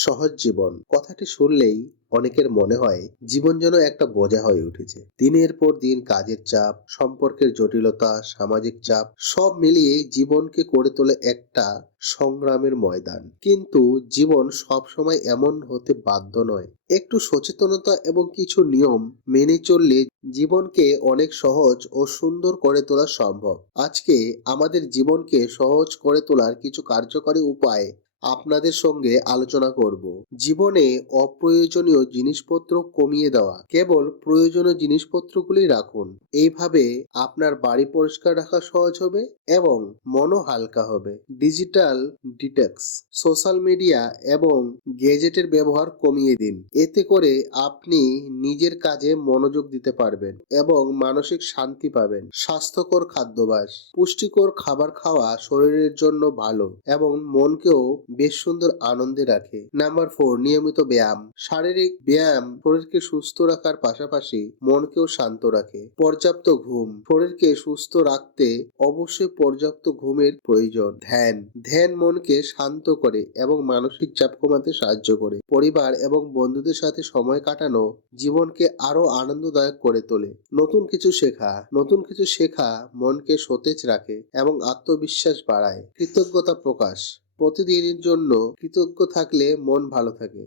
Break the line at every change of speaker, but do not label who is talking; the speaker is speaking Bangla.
সহজ জীবন। কথাটি শুনলেই অনেকের মনে হয় জীবন যেন একটা বোঝা হয়ে উঠেছে। দিনের পর দিন কাজের চাপ, সম্পর্কের জটিলতা, সামাজিক চাপ, সব মিলিয়ে জীবনকে করে তোলে একটা সংগ্রামের ময়দান। কিন্তু জীবন সব সময় এমন হতে বাধ্য নয়। একটু সচেতনতা এবং কিছু নিয়ম মেনে চললে জীবনকে অনেক সহজ ও সুন্দর করে তোলা সম্ভব। আজকে আমাদের জীবনকে সহজ করে তোলার কিছু কার্যকরী উপায় আপনাদের সঙ্গে আলোচনা করব। জীবনে অপ্রয়োজনীয় জিনিসপত্র কমিয়ে দেওয়া। কেবল প্রয়োজনীয় জিনিসপত্রগুলি রাখুন। এইভাবে আপনার বাড়ি পরিষ্কার রাখা সহজ হবে এবং মনও হালকা হবে। ডিজিটাল ডিটেক্স, সোশ্যাল মিডিয়া এবং গেজেটের ব্যবহার কমিয়ে দিন। এতে করে আপনি নিজের কাজে মনোযোগ দিতে পারবেন এবং মানসিক শান্তি পাবেন। স্বাস্থ্যকর খাদ্যাভ্যাস, পুষ্টিকর খাবার খাওয়া শরীরের জন্য ভালো এবং মনকেও বেশ সুন্দর আনন্দে রাখে। নাম্বার ফোর নিয়মিত ব্যায়াম। শারীরিক ব্যায়াম শরীরকে সুস্থ রাখার পাশাপাশি মনকেও শান্ত রাখে। পর্যাপ্ত ঘুম। শরীরকে সুস্থ রাখতে অবশ্যই পর্যাপ্ত ঘুমের প্রয়োজন। ধ্যান। ধ্যান মনকে শান্ত করে এবং মানসিক চাপ কমাতে সাহায্য করে। পরিবার এবং বন্ধুদের সাথে সময় কাটানো জীবনকে আরও আনন্দদায়ক করে তোলে। নতুন কিছু শেখা। নতুন কিছু শেখা মনকে সতেজ রাখে এবং আত্মবিশ্বাস বাড়ায়। কৃতজ্ঞতা প্রকাশ। প্রতিদিনের জন্য কৃতজ্ঞ থাকলে মন ভালো থাকে।